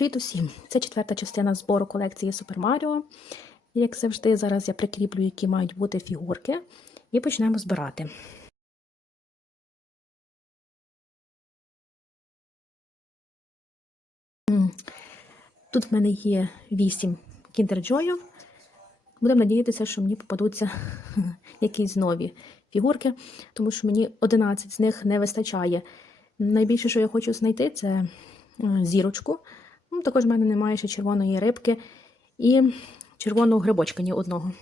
Привіт усім! Це четверта частина збору колекції Супер Маріо. Як завжди, зараз я прикріплю, які мають бути фігурки, і почнемо збирати. Тут в мене є 8 кіндерджою. Будемо надіятися, що мені попадуться якісь нові фігурки, тому що мені 11 з них не вистачає. Найбільше, що я хочу знайти, це зірочку. Також в мене немає ще червоної рибки і червоного грибочка ні одного.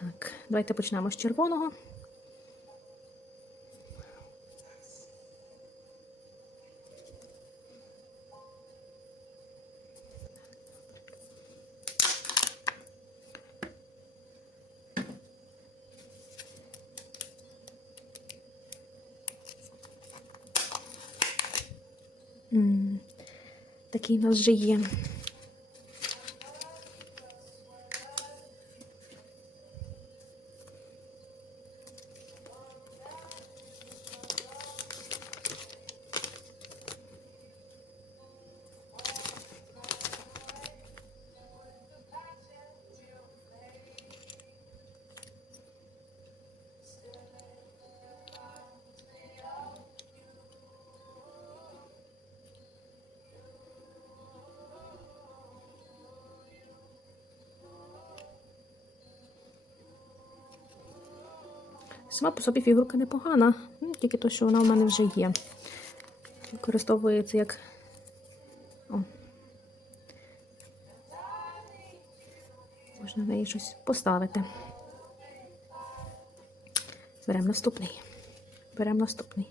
Так, давайте почнемо з червоного. Такий у нас вже є. Сама по собі фігурка непогана, ну, тільки то, що вона в мене вже є. Використовується як. О. Можна на неї щось поставити. Беремо наступний. Беремо наступний.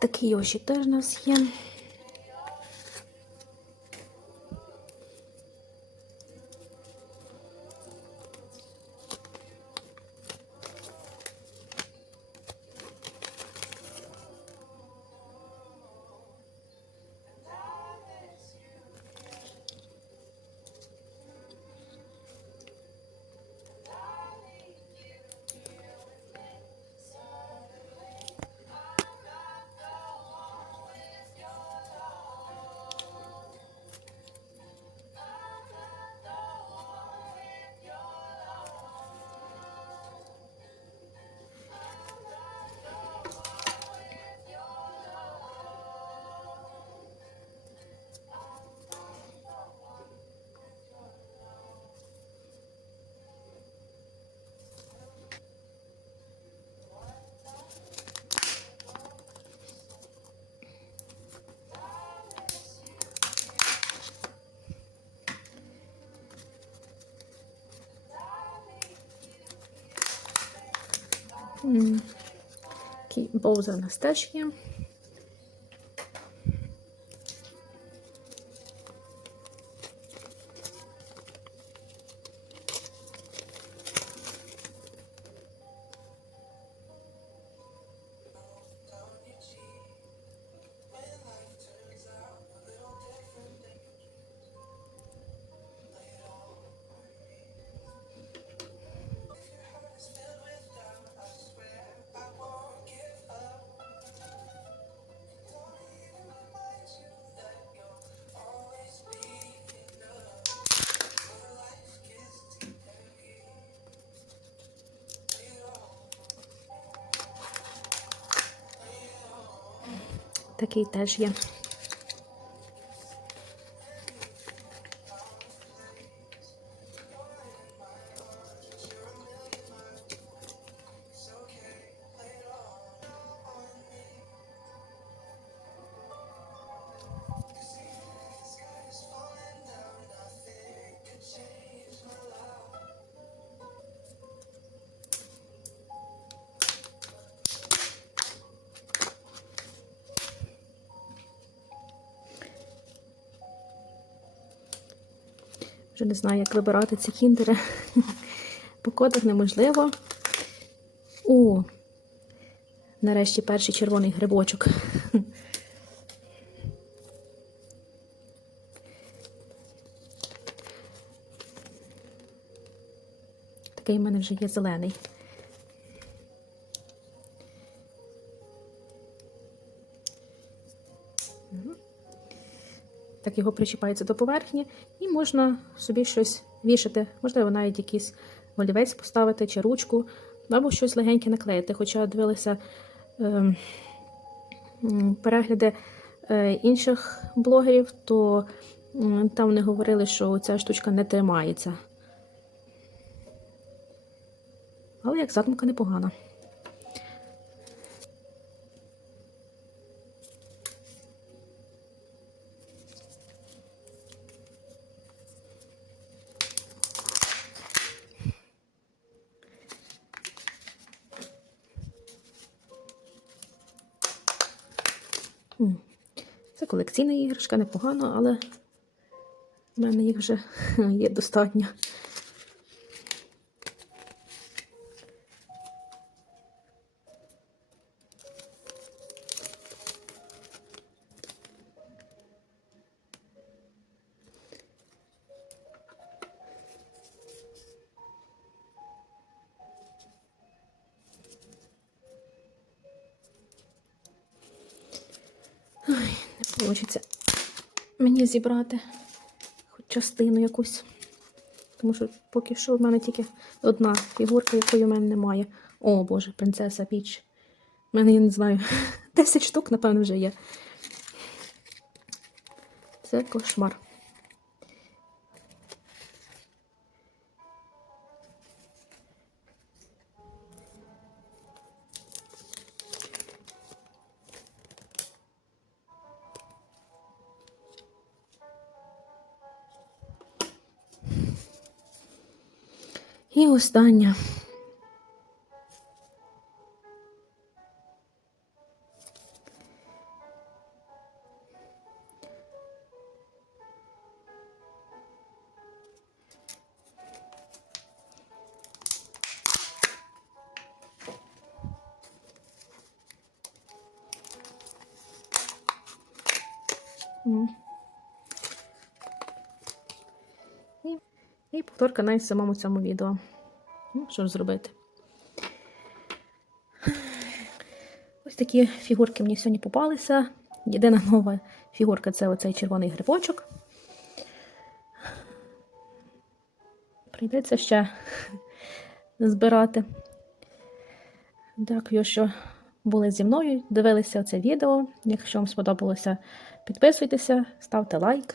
Такий ось теж у нас є. М. Такий боузер у Такий теж є. Вже не знаю, як вибирати ці кіндери. По кодах неможливо. О! Нарешті перший червоний грибочок. Такий в мене вже є зелений. Мгм. Так його причіпається до поверхні, і можна собі щось вішати. Можливо, навіть якийсь олівець поставити чи ручку, або щось легеньке наклеїти. Хоча дивилися м, перегляди е, інших блогерів, то м, там вони говорили, що ця штучка не тримається. Але як задумка непогана. Колекційна іграшка, непогано, але в мене їх вже є достатньо. Вийде мені зібрати хоч частину якусь. Тому що поки що в мене тільки одна фігурка, якої в мене немає. О, Боже, принцеса Піч. У мене, я не знаю, 10 штук, напевно, вже є. Це кошмар. І остання. М. і повторка навіть в самому цьому відео. Ну, що ж зробити? Ось такі фігурки мені сьогодні попалися. Єдина нова фігурка це оцей червоний грибочок. Прийдеться ще збирати. Дякую, що були зі мною, дивилися це відео. Якщо вам сподобалося, підписуйтеся, ставте лайк.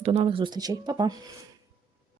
До нових зустрічей. Па-па!